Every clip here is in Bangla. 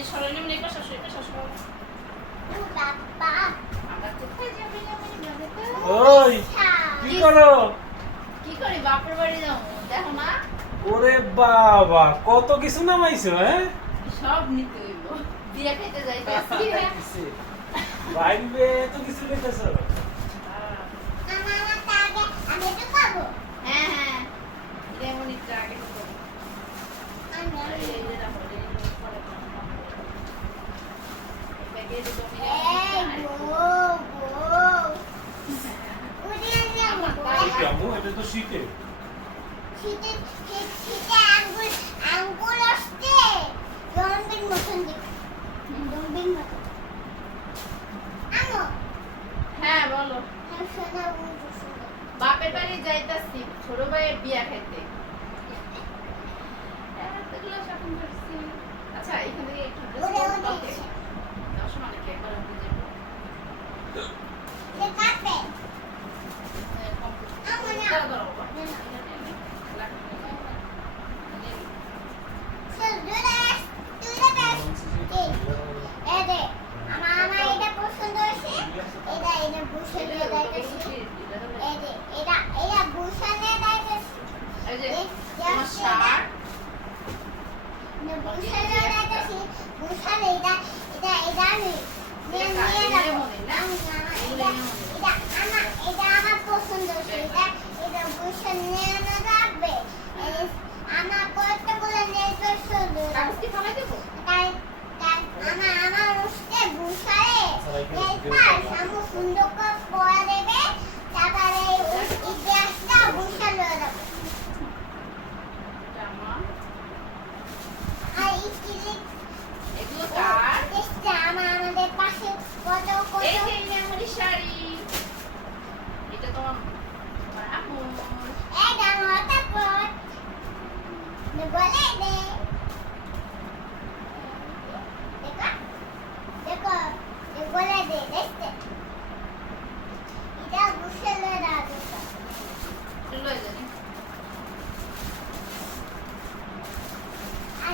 এমনি সরঞ্জাম নেই পাশা শুয়ে পাশা শুয়ে ওই কি করো? কি করি বাপের বাড়ি যাও। দেখো না ওরে বাবা কত কিছু নামাইছো হ্যাঁ? সব নিতে হইব। বিয়া খাইতে যাইতেছি বাইরে তো কিছু নিতেছো হ্যাঁ হ্যাঁ। যেমন একটু আগে আমি এটা তো শীতে শীতে বাপের বাড়ি যাইতাছি ছোট ভাইয়ের বিয়া খাইতে। আচ্ছা এখান থেকে 带了个。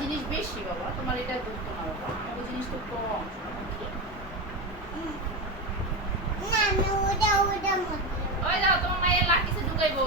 জিনিস বেশি বাবা। তোমার এটা গুরুত্ব না বাবা আমার জিনিস তো ওই যাও তোমার মায়ের লাকিসে ঢুকাইবো।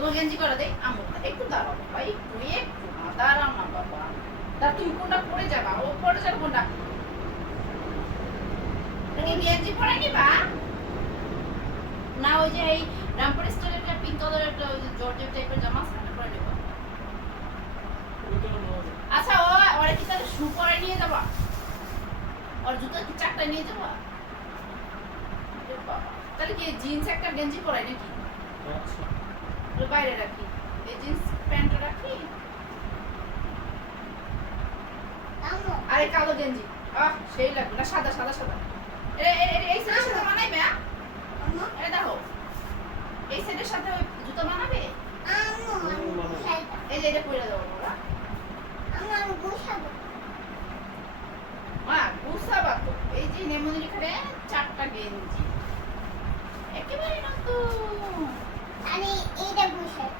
তোমার গেঞ্জি করা দেয় আমি একটু দাঁড়াও ভাই তুই একটু দাঁড়াও না বাবা। তা তুমি কোনটা পরে যাবা? ও পরে যাবে কোনটা? তুমি গেঞ্জি পরে নিবা? না, ওই যে এই রামপুর স্টোরে একটা পিঙ্ক কালারের একটা ওই টাইপের জামা সেটা পরে নিবা। আচ্ছা ও, ওরা কি তাহলে শু পরে নিয়ে যাবা? আর জুতো কি চারটা নিয়ে যাবা? তাহলে কি জিন্স একটা গেঞ্জি পরে নাকি? আচ্ছা। বাইরে রাখি। এই জিন্স প্যান্টটা রাখি। আম্মু আর কালো গেঞ্জি। আহ সেই লাগবে না সাদা সাদা সাদা। এই সেটের সাথে মানাইবে হ্যাঁ? আম্মু। এ দেখো। এই সেটের সাথে ওই জুতো মানাবে আম্মু এই যে এটা পরে দেবো ওরা মা গুছাবা তো। এই যে নেমুনি খারে চারটা গেঞ্জি। একেবারে নতুন। আমি এইটা গুছাই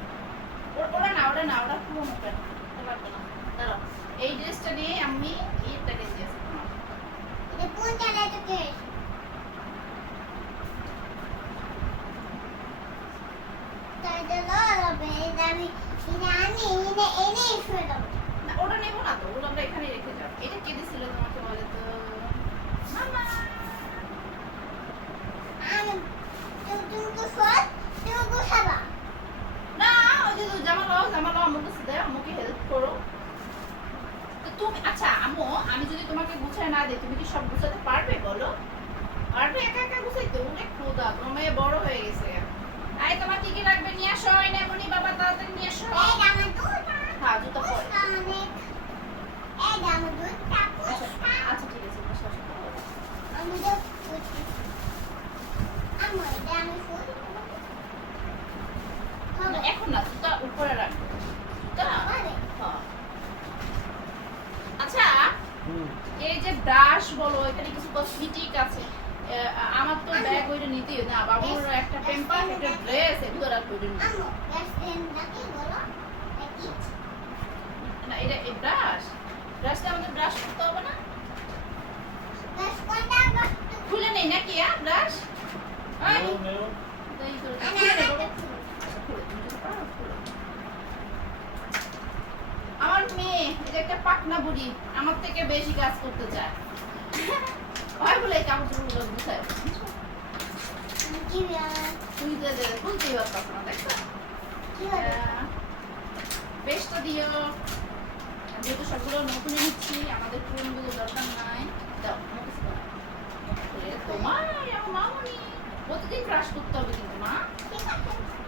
ওর- না ওরা না ওরা পুরোনো প্যান্ট ওটা না দাঁড়াও। এই ড্রেসটা নিয়ে আমি এইটা এটা কোন ওটা নেব না তো। ওগুলো আমরা এখানে রেখে যাব। এটা কে দিছিল তোমাকে বলে তো মামা আমি তুমি তুমি তো সৎ তুমি গুছাবা না ওই যে জামা লাও জামা লাও আমাকে কাছে দেয় আমাকে হেল্প করো তো তুমি আচ্ছা আম্মু আমি যদি তোমাকে গুছায় না দিই তুমি কি সব গুছাতে পারবে বলো? পারবে একা একা গুছাইতে? অনেক খোদা তোমার মেয়ে বড় হয়ে গেছে। আই তোমার কি কি লাগবে? নিয়ে আসো এই নেমনি বাবা তাড়াতাড়ি নিয়ে আসো। এই আমার দুধ হ্যাঁ জুতো পরে। এই আমার দুধটা আচ্ছা পুষ্কা আচ্ছা ঠিক আছে বসো, বসো। আমি তো পুষ্কা আমি এটা আমি ফুল না, এখন না জুতা উপরে রাখবে জুতা হবে হ্যাঁ। আচ্ছা এই যে ব্রাশ বলো এখানে কিছু কসমেটিক আছে। আমার তো ব্যাগ ওইটা নিতেই না বাবুর একটা পেম্পার একটা ড্রেস এগুলো ওইটা কি না। এটা এই ব্রাশ ব্রাশটা আমাদের ব্রাশ করতে হবে না? খুলে নেই নাকি হ্যাঁ ব্রাশ আচ্ছা, খুলে। আমার মেয়ে এটা একটা পাকনা বুড়ি আমার থেকে বেশি কাজ করতে চায়। বলে এই কাপড় চোপড়গুলো গুছায় তুমি যে খুলতেই পারতাস না দেখছ? হবে বেশটা দিও। যেহেতু সবগুলো নতুন নিচ্ছি আমাদের পুরোনোগুলো দরকার নাই। দাও তোমার মামনি প্রতিদিন ক্রাশ করতে হবে কিন্তু মা। ঠিক আছে।